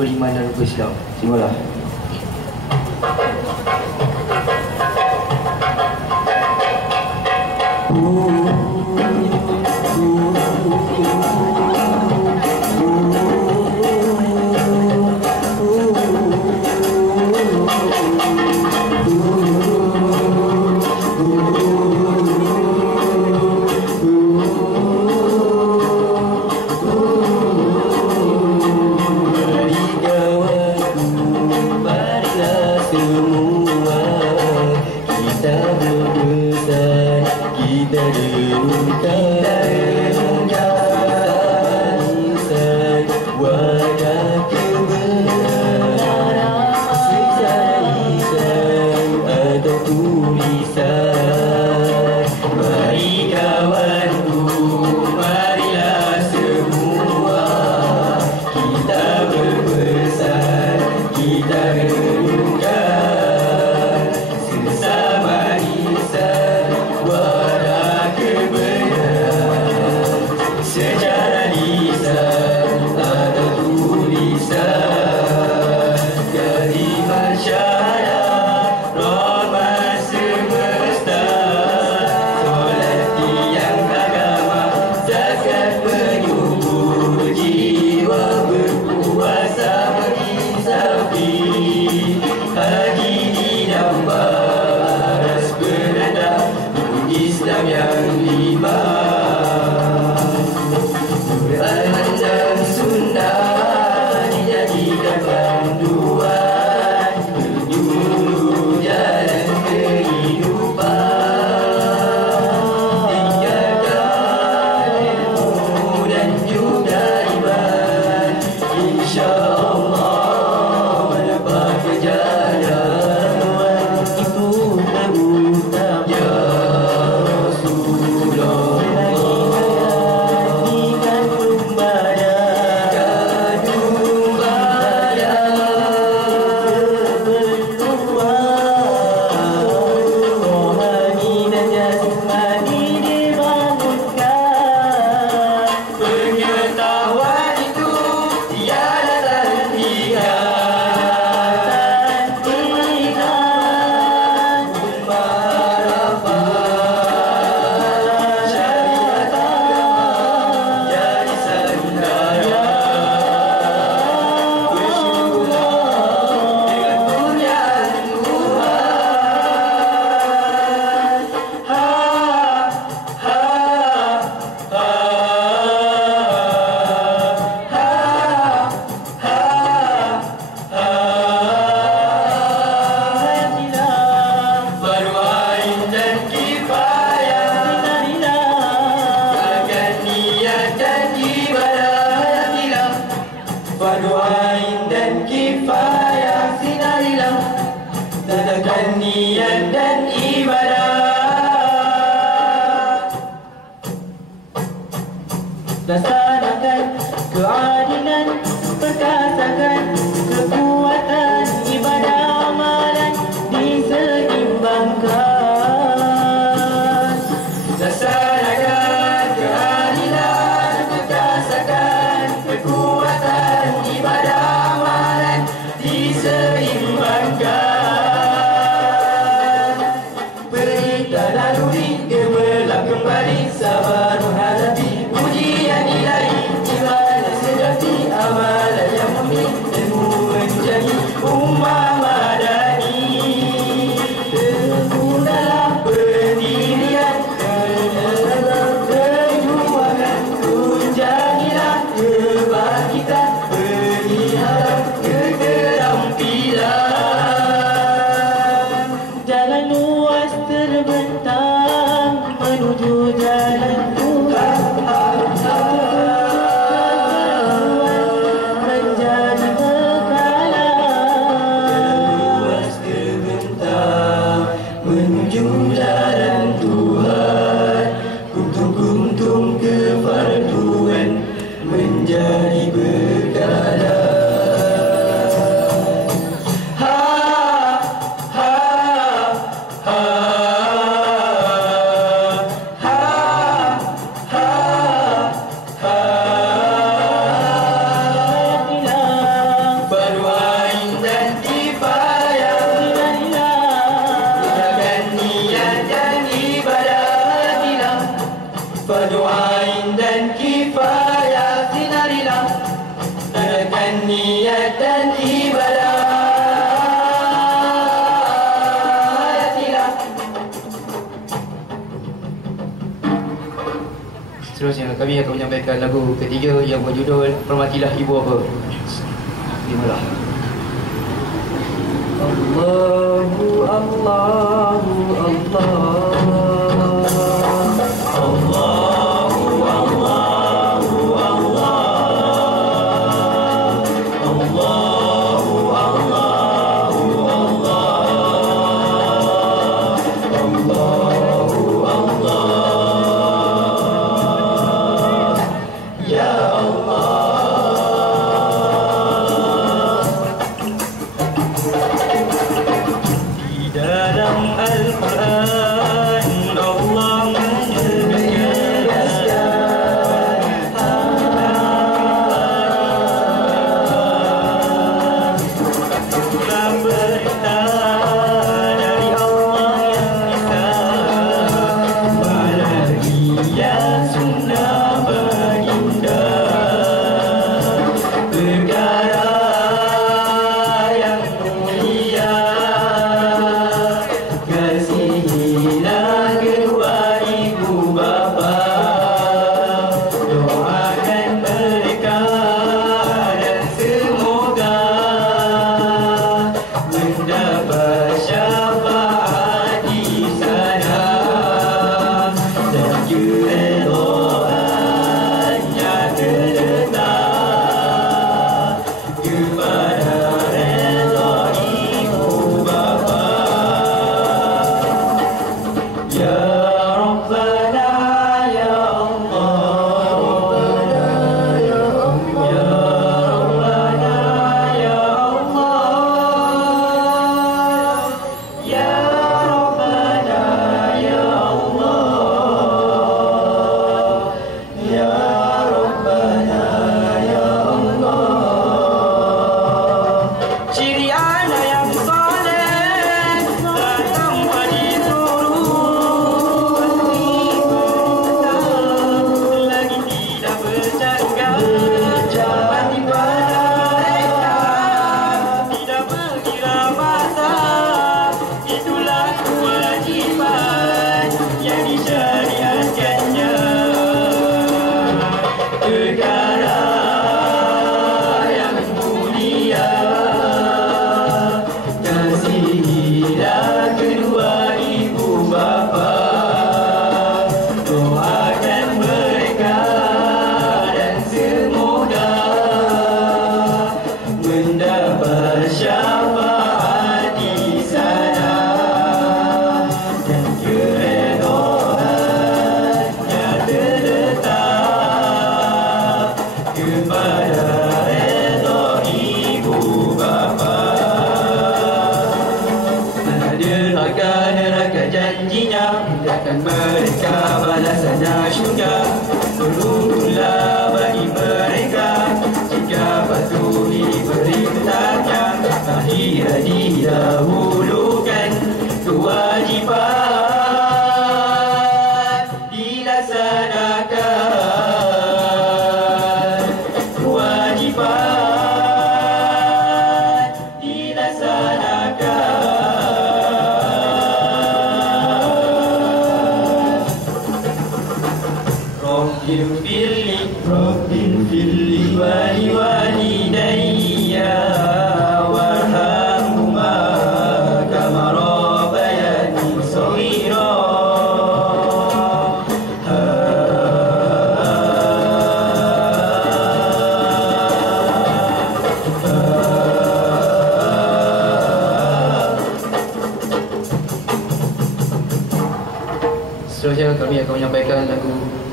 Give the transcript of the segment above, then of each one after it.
rukun iman dan rukun Islam. Simalah. はたる歌左歌 सवारी सवार kami akan menyampaikan lagu ketiga yang berjudul Permatilah Ibu Apa. Bismillah. Allah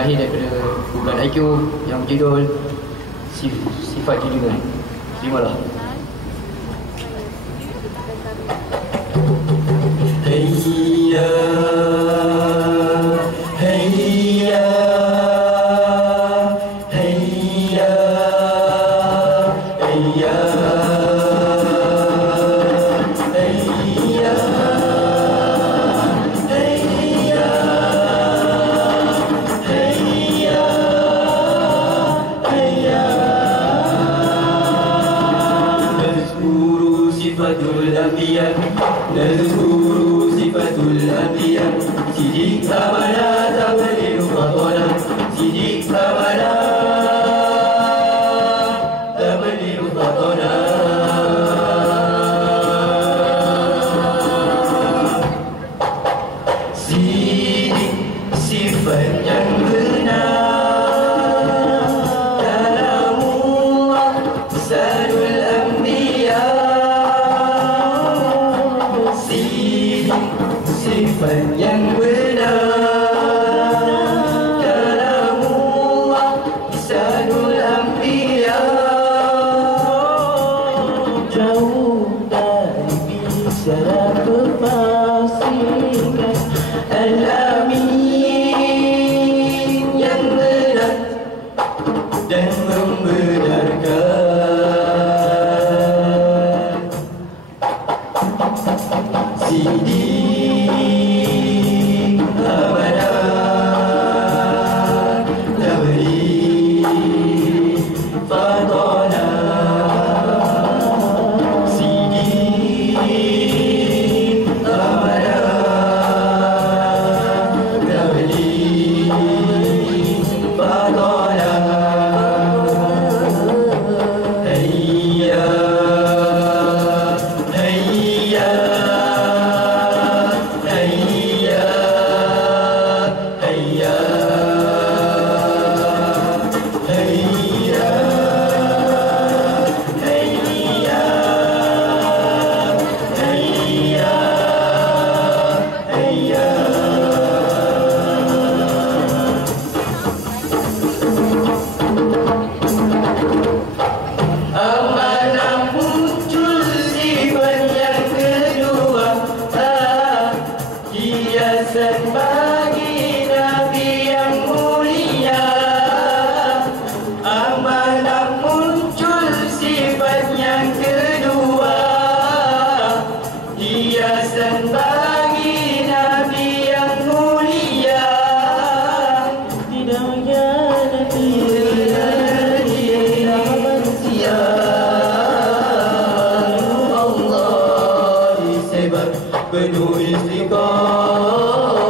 lahir daripada bulan IQ yang berjudul Sifat Jujur. Terimalah. 为奴役的歌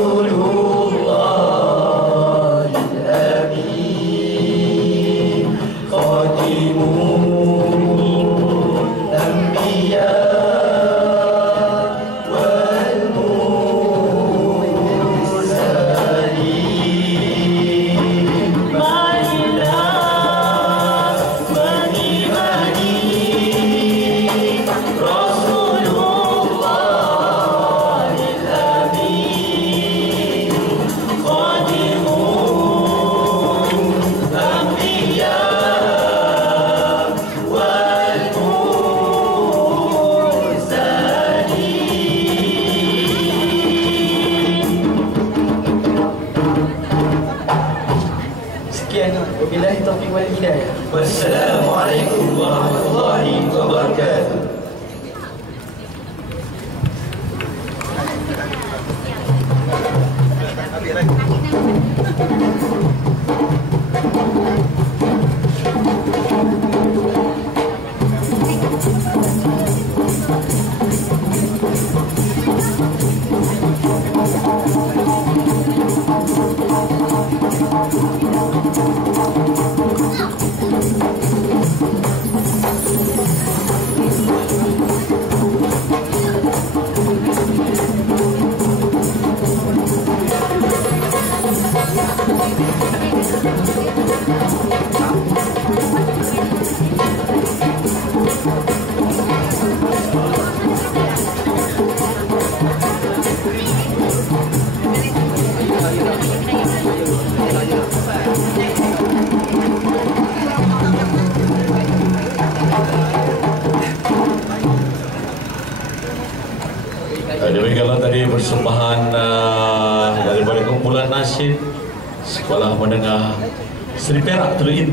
Lord,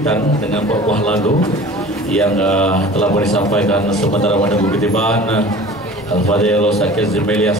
Intan dengan buah-buah lagu yang uh, telah disampaikan sementara menunggu ketiban uh, Al-Fadhil Sakir Zimelia